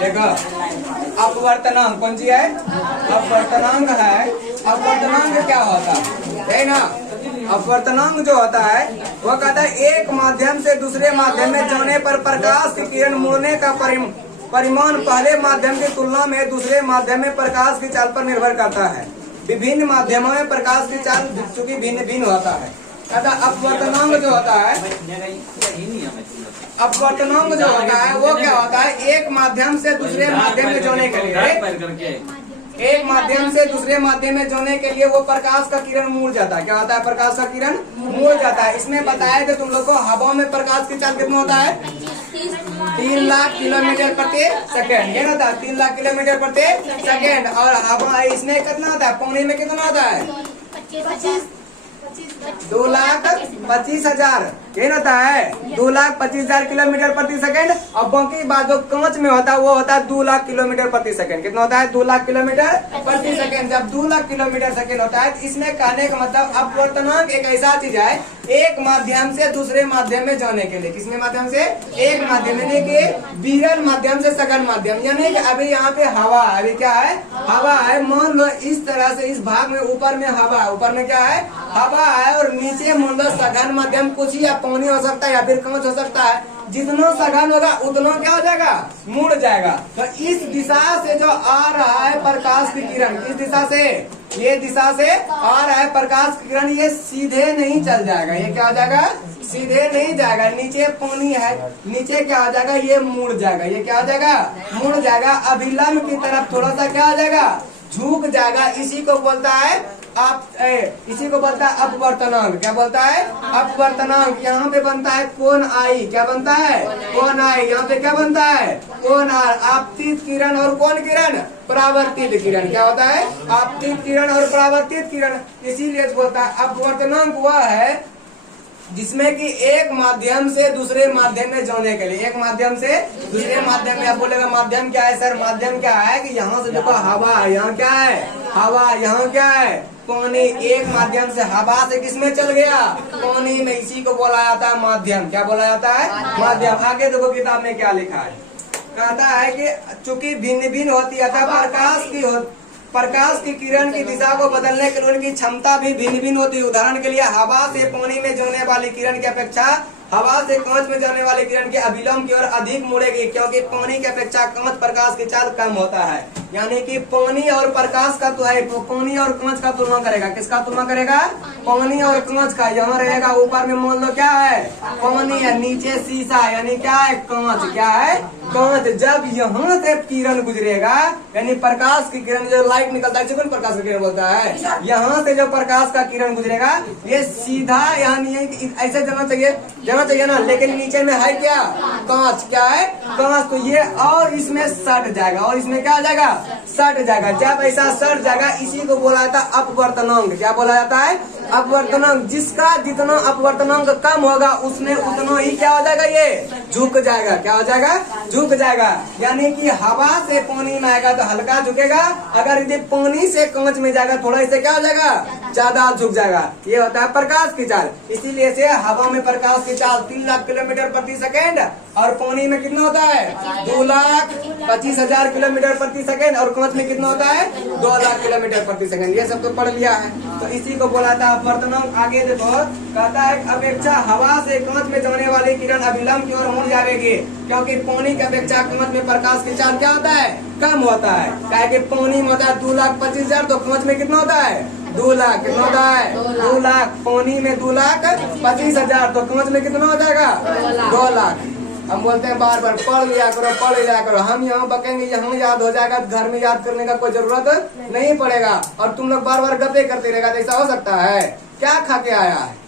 देखो अपवर्तनांक कौन सी है? अपवर्तनांक है। अपवर्तनांक क्या होता है ना? अपवर्तनांक जो होता है वो कहता है एक माध्यम से दूसरे माध्यम में जाने पर प्रकाश की किरण मुड़ने का परिमाण पहले माध्यम की तुलना में दूसरे माध्यम में प्रकाश की चाल पर निर्भर करता है। विभिन्न माध्यमों में प्रकाश की चाल चूंकि भिन्न भिन्न होता है। अतः अपवर्तनांक जो होता है, अपवर्तनांक जो होता है वो क्या होता है? एक माध्यम से दूसरे माध्यम में जाने के लिए, एक माध्यम से दूसरे माध्यम में जाने के लिए वो प्रकाश का किरण मुड़ जाता है। क्या होता है? प्रकाश का किरण मुड़ जाता है। इसमें बताया था तुम लोग को हवा में प्रकाश की चाल कितना होता है? 3 लाख किलोमीटर प्रति सेकेंड। ये होता है 3 लाख किलोमीटर प्रति सेकेंड। और हवा इसमें कितना होता है? पानी में कितना होता है? 2,25,000। ये होता है 2,25,000 किलोमीटर प्रति सेकेंड। और बाकी बात जो कांच में होता है वो होता है 2 लाख किलोमीटर प्रति सेकेंड। कितना होता है? 2 लाख किलोमीटर प्रति सेकेंड। जब 2 लाख किलोमीटर सेकेंड होता है, इसमें कहने का मतलब अपवर्तनांक एक ऐसा चीज है एक माध्यम से दूसरे माध्यम में जाने के लिए। किसमें माध्यम से? एक माध्यम, यानी कि विरल माध्यम से सघन माध्यम। यानी कि अभी यहाँ पे हवा, अभी क्या है? हवा है। मान लो इस तरह से इस भाग में ऊपर में हवा, ऊपर में क्या है? हवा है। और नीचे मान लो सघन माध्यम कुछ ही, या पानी हो सकता है या फिर कांच हो सकता है। जितना सघन होगा उतना क्या हो जाएगा? मुड़ जाएगा। तो इस दिशा से जो आ रहा है प्रकाश की किरण, इस दिशा से, ये दिशा से आ रहा है प्रकाश की किरण, ये सीधे नहीं चल जाएगा। ये क्या हो जाएगा? सीधे नहीं जाएगा। नीचे पानी है, नीचे क्या हो जाएगा? ये मुड़ जाएगा। ये क्या हो जाएगा? मुड़ जाएगा। अभिलंब की तरफ थोड़ा सा क्या हो जाएगा? झुक जाएगा। इसी को बोलता है इसी को बोलता है अपवर्तनांक। क्या बोलता है? अपवर्तनांक। यहाँ पे बनता है कोण आई। क्या बनता है? कोण आई। यहाँ पे क्या बनता है? कोण आर। आपतित किरण और कौन किरण? परावर्तित किरण। क्या होता है? आपतित किरण और परावर्तित किरण। इसीलिए बोलता है अपवर्तनांक वह है जिसमें कि एक माध्यम से दूसरे माध्यम में जाने के लिए, एक माध्यम से दूसरे माध्यम में। आप बोलेगा माध्यम क्या है सर? माध्यम क्या है कि यहाँ से देखो हवा है, यहाँ क्या है? हवा। यहाँ क्या है? पानी। एक माध्यम से हवा से किसमें चल गया? पानी में। इसी को बोला जाता है माध्यम। क्या बोला जाता है? माध्यम। आगे देखो किताब में क्या लिखा है। कहता है कि चूंकि भिन्न भिन्न होती है, प्रकाश की किरण की दिशा को बदलने के लिए उनकी क्षमता भी भिन्न भिन्न होती है। उदाहरण के लिए हवा से पानी में जाने वाली किरण की अपेक्षा हवा से कांच में जाने वाली किरण के अभिलंब की ओर अधिक मुड़ेगी, क्योंकि पानी की अपेक्षा कांच प्रकाश की चाल कम होता है। यानी कि पानी और प्रकाश का तो है, पानी और कांच का तुलना करेगा। किसका तुलना करेगा? पानी और कांच का। यहाँ रहेगा ऊपर में मान लो क्या है? पानी है। नीचे शीशा, यानी क्या है? कांच। क्या है? कांच। जब यहाँ से किरण गुजरेगा, यानी प्रकाश की किरण, जो लाइट निकलता है जिसको प्रकाश की किरण बोलता है, यहाँ से जो प्रकाश का किरण गुजरेगा ये सीधा, यानी ऐसे जाना चाहिए ना, लेकिन नीचे में है क्या? कांच। क्या है? कांच। तो ये और इसमें सट जाएगा, और इसमें क्या आ जाएगा? सट जाएगा। जब ऐसा सट जाएगा इसी को बोला जाता है अपवर्तनांक। क्या बोला जाता है? अपवर्तनांक। जिसका जितना अपवर्तनांक कम होगा उसमें उतना ही क्या हो जाएगा? ये झुक जाएगा। क्या हो जाएगा? झुक जाएगा। यानी कि हवा से पानी में आएगा तो हल्का झुकेगा, अगर यदि पानी से कांच में जाएगा थोड़ा, इससे क्या हो जाएगा? ज्यादा झुक जाएगा। ये होता है प्रकाश की चाल। इसीलिए से हवा में प्रकाश की चाल 3 लाख किलोमीटर प्रति सेकेंड, और पानी में कितना होता है? 2,25,000 किलोमीटर प्रति सेकेंड, और कांच में कितना होता है? 2 लाख किलोमीटर प्रति सेकेंड। ये सब तो पढ़ लिया है। तो इसी को बोला था अपवर्तनांक। आगे देखो, कहता है अपेक्षा हवा से कांच में जाने वाली किरण अभिलंब की ओर मुड़ जाएगी, क्योंकि पानी की अपेक्षा कांच में प्रकाश की चाल क्या होता है? कम होता है। क्या कि पानी में होता है 2,25,000, तो कांच में कितना होता है? 2 लाख। कितना होता है? 2 लाख। पानी में 2,25,000, तो कांच में कितना हो जाएगा? 2 लाख। हम बोलते हैं बार बार पढ़ लिया करो। हम यहाँ बकेंगे, यहाँ याद हो जाएगा, घर में याद करने का कोई जरूरत नहीं पड़ेगा। और तुम लोग बार बार गप्पे करते रहेगा तो ऐसा हो सकता है? क्या खा के आया है?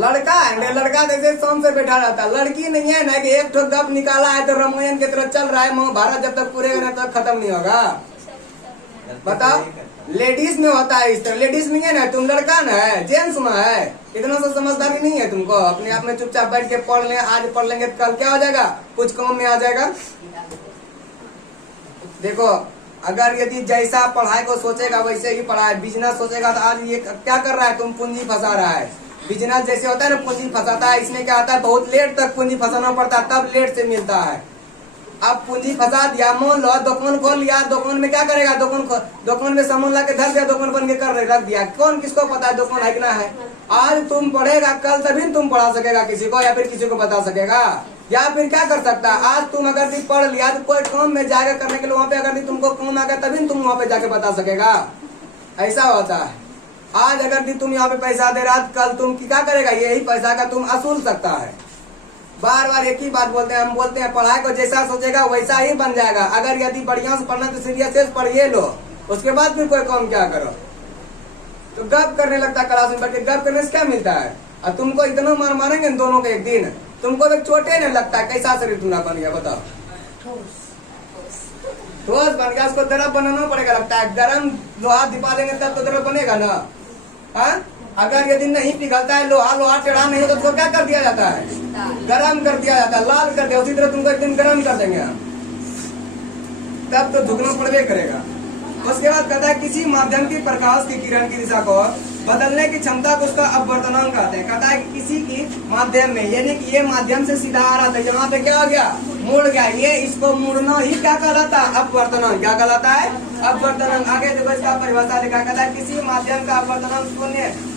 लड़का है। लड़का जैसे शाम से बैठा रहता है, लड़की नहीं है ना कि एक ठो गप निकाला है तो रामायण की तरह चल रहा है। महाभारत जब तक पूरे तक खत्म नहीं होगा। बताओ, लेडीज में होता है इस तरह। लेडीज नहीं है ना, तुम लड़का ना है, जेंट्स में है। इतना सा समझदारी नहीं है तुमको। अपने आप में चुपचाप बैठ के पढ़ ले। आज पढ़ लेंगे कल क्या हो जाएगा? कुछ काम में आ जाएगा। देखो अगर यदि जैसा पढ़ाई को सोचेगा वैसे ही पढ़ाई, बिजनेस सोचेगा तो आज ये क्या कर रहा है, तुम पूंजी फंसा रहा है। बिजनेस जैसे होता है ना, पूंजी फंसाता है, इसमें क्या होता है, बहुत लेट तक पूंजी फंसाना पड़ता है, तब लेट से मिलता है। अब पूंजी फंसा दिया, मान लो दुकान खोल लिया, दुकान में क्या करेगा, दुकान में सामान ला के धर दिया, दुकान बन के कर रख दिया, कौन किसको पता है दुकान है कि ना है। आज तुम पढ़ेगा, कल तभी तुम पढ़ा सकेगा किसी को, या फिर किसी को बता सकेगा, या फिर क्या कर सकता है। आज तुम अगर भी पढ़ लिया तो कोई काम में जाएगा करने के लिए, वहाँ पे अगर भी तुमको काम आ गया तभी तुम वहाँ पे जाके बता सकेगा, ऐसा होता है। आज अगर भी तुम यहाँ पे पैसा दे रहा, कल तुम क्या करेगा, यही पैसा का तुम असूल सकता है। बार बार एक ही बात बोलते हैं, हम बोलते हैं पढ़ाई को जैसा सोचेगा वैसा ही बन जाएगा। अगर यदि बढ़िया से पढ़ना तो सीरियस से पढ़िए लो, उसके बाद फिर कोई काम क्या करो। तो गप करने लगता है क्लास में बैठ के, गप करने से क्या मिलता है। और तुमको इतना मार मारेंगे दोनों को एक दिन, तुमको तो चोटे नहीं लगता है। कैसा शरीर तुम्हारा बन गया बताओ, ठोस बन गया, उसको दरब बनाना पड़ेगा लगता है। गरम लोहा दिपा देंगे तब तो दरब बनेगा ना। हाँ, अगर यदि नहीं पिघलता है लोहा टेढ़ा नहीं हो तो उसको क्या कर दिया जाता है, गरम कर दिया जाता है, लाल कर दिया। उसी तरह तुमको एक दिन गरम कर देंगे, तब तो झुकना पड़वे करेगा। उसके बाद कहता है किसी माध्यम की प्रकाश की किरण की दिशा को बदलने की क्षमता को उसका अपवर्तनांक कहते हैं। कहता है कि किसी की माध्यम में, यानी कि ये माध्यम से सीधा आ रहा था, यहाँ पे क्या हो गया, मुड़ गया, ये इसको मुड़ना ही क्या कहलाता है, अपवर्तनांक। क्या कहलाता है, अपवर्तनांक। आगे देखो इसका परिभाषा लिखा, कहता है किसी माध्यम का अपवर्तनांक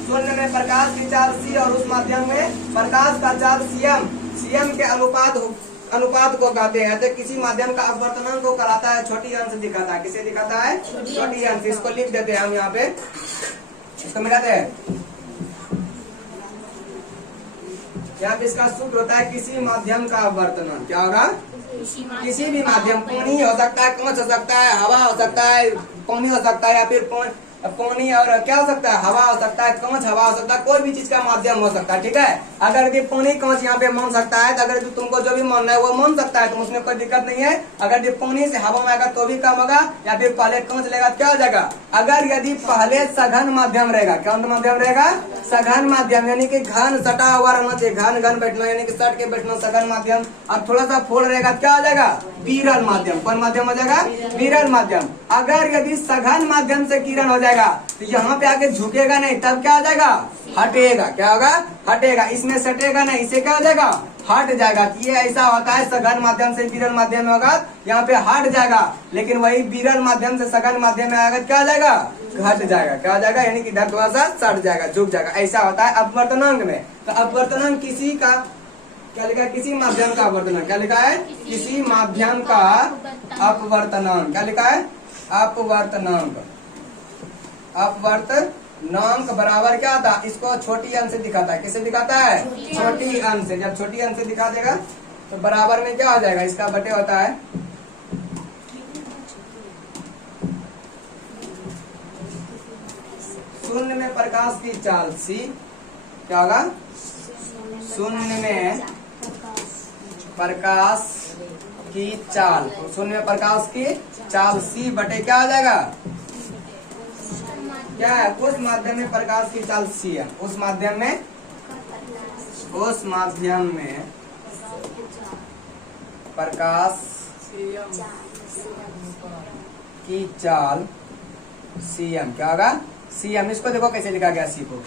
शून्य में प्रकाश की चाल c और उस माध्यम में प्रकाश का चाल cm के अनुपात को कहते हैं। तो किसी माध्यम का अपवर्तनांक को कहलाता है, छोटी अंश दिखाता है। किसे दिखाता है, छोटी अंश। इसको लिख देते हैं हम यहाँ पे, इसको मिलाते हैं। यहाँ पे इसका सूत्र होता है किसी माध्यम का अपवर्तनांक। क्या होगा, किसी भी माध्यम, पानी हो सकता है, कांच हो सकता है, हवा हो सकता है, पानी हो सकता है, या फिर पानी और क्या हो सकता है, हवा हो सकता है, कांच हवा हो सकता है, कोई भी चीज का माध्यम हो सकता है। ठीक है, अगर भी पानी कांच यहाँ पे मान सकता है, तो अगर तुमको जो भी मानना है वो मान सकता है, तो उसमें कोई दिक्कत नहीं है। अगर भी पानी से हवा में आएगा तो भी कम होगा, या फिर पहले कांच लेगा क्या हो जाएगा। अगर यदि पहले सघन माध्यम रहेगा, कौन माध्यम रहेगा, सघन माध्यम, यानी कि घन सटा हुआ रहना चाहिए, घन बैठना, यानी कि सट के बैठना, सघन माध्यम। और थोड़ा सा फोड़ रहेगा क्या हो जाएगा, विरल माध्यम। कौन माध्यम हो जाएगा, विरल माध्यम। अगर यदि सघन माध्यम से किरण हो जाएगा तो यहाँ पे आके झुकेगा नहीं, तब क्या हो जाएगा, हटेगा। क्या होगा, हटेगा। इसमें सटेगा नहीं, इसे क्या हो जाएगा, हट जाएगा। ये ऐसा होता है, सघन माध्यम से विरल माध्यम में होगा, यहाँ पे हट जाएगा। लेकिन वही विरल माध्यम से सघन माध्यम में आएगा क्या हो जाएगा, घट जाएगा। क्या हो जाएगा, यानी कि थोड़ा सा सट जाएगा, झुक जाएगा। ऐसा होता है अपवर्तनांक में। तो अपवर्तनांक किसी का क्या लिखा है, किसी माध्यम का अपवर्तनांक। क्या लिखा है, किसी माध्यम का अपवर्तनांक। क्या लिखा है, अपवर्तनांक। अपवर्तनांक बराबर क्या आता है, इसको छोटी अंश से दिखाता है। किसे दिखाता है, छोटी अंश से। जब छोटी अंश से दिखा देगा तो बराबर में क्या हो जाएगा, इसका बटे होता है शून्य में प्रकाश की चाल c। क्या होगा, शून्य में प्रकाश की चाल, शून्य में प्रकाश की चाल c बटे क्या हो जाएगा, क्या है, उस माध्यम में प्रकाश की चाल c है। उस माध्यम में प्रकाश की चाल cm। क्या होगा, cm। इसको देखो कैसे लिखा गया c को।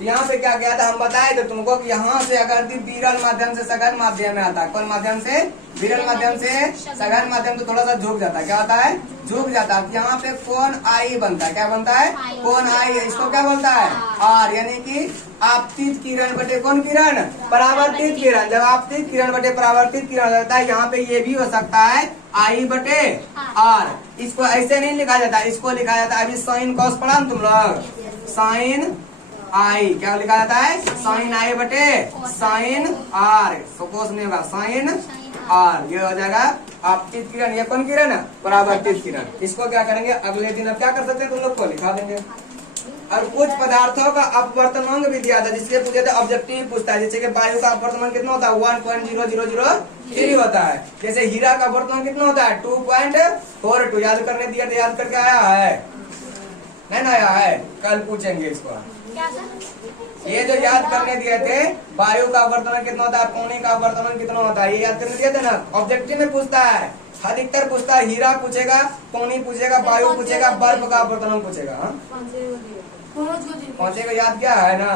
यहाँ पे क्या गया था, हम बताए थे तुमको कि यहाँ से अगर विरल माध्यम से सघन माध्यम में आता है, कौन माध्यम से, विरल माध्यम से सघन माध्यम, तो थोड़ा सा झुक जाता है। क्या होता है, झुक जाता है। यहाँ पे कोण आई बनता है। क्या बनता है, कोण आई। इसको क्या बोलता है, आर, यानी कि आपतित किरण बटे कौन किरण, परावर्तित किरण। जब आपतित किरण बटे परावर्तित किरण रहता है, यहाँ पे ये भी हो सकता है आई बटे आर। इसको ऐसे नहीं लिखा जाता, इसको लिखा जाता है, अभी साइन कॉस पढ़ा तुम लोग, साइन आई। क्या लिखा जाता है, साइन आई बटे साइन आर। सपोज नहीं होगा, साइन आर। ये हो जाएगा आपतित किरण। ये कौन किरण है, परावर्तित किरण। इसको क्या करेंगे अगले दिन, अब क्या कर सकते हैं तुम लोग को लिखा देंगे। और कुछ पदार्थों का अपवर्तनांक भी दिया था, जिसके पूछे थे ऑब्जेक्टिव पूछता है। जैसे कि वायु का अपवर्तनांक कितना होता है, 1.0003 होता है। जैसे हीरा का अपवर्तनांक कितना होता है, 2.42। याद करने दिया तो याद करके आया है, नहीं ना आया है, कल पूछेंगे इसको। ये जो याद करने दिए थे, वायु का अपवर्तनांक कितना होता है, पानी का अपवर्तनांक कितना होता है, ये याद करने दिए थे ना, ऑब्जेक्टिव में पूछता है। अधिकतर पूछता है हीरा पूछेगा, पानी पूछेगा, वायु पूछेगा, बर्फ का अवतरण पूछेगा। हाँ? पांचे को याद क्या है ना।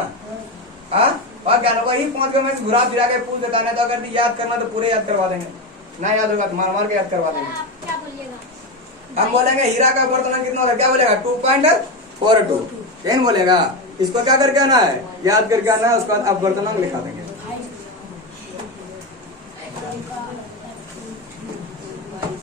हाँ? और क्या ना वही 5 को में घुरा फिरा के पूछ देता है, तो अगर याद करना तो पूरे याद करवा देंगे, ना याद होगा तो मार मार के याद करवा देंगे। हम बोलेंगे हीरा का अवतरण कितना होगा, क्या बोलेगा 2.42 एन बोलेगा। इसको क्या करके आना है, याद करके आना है, उसके बाद अवतरण लिखा देंगे।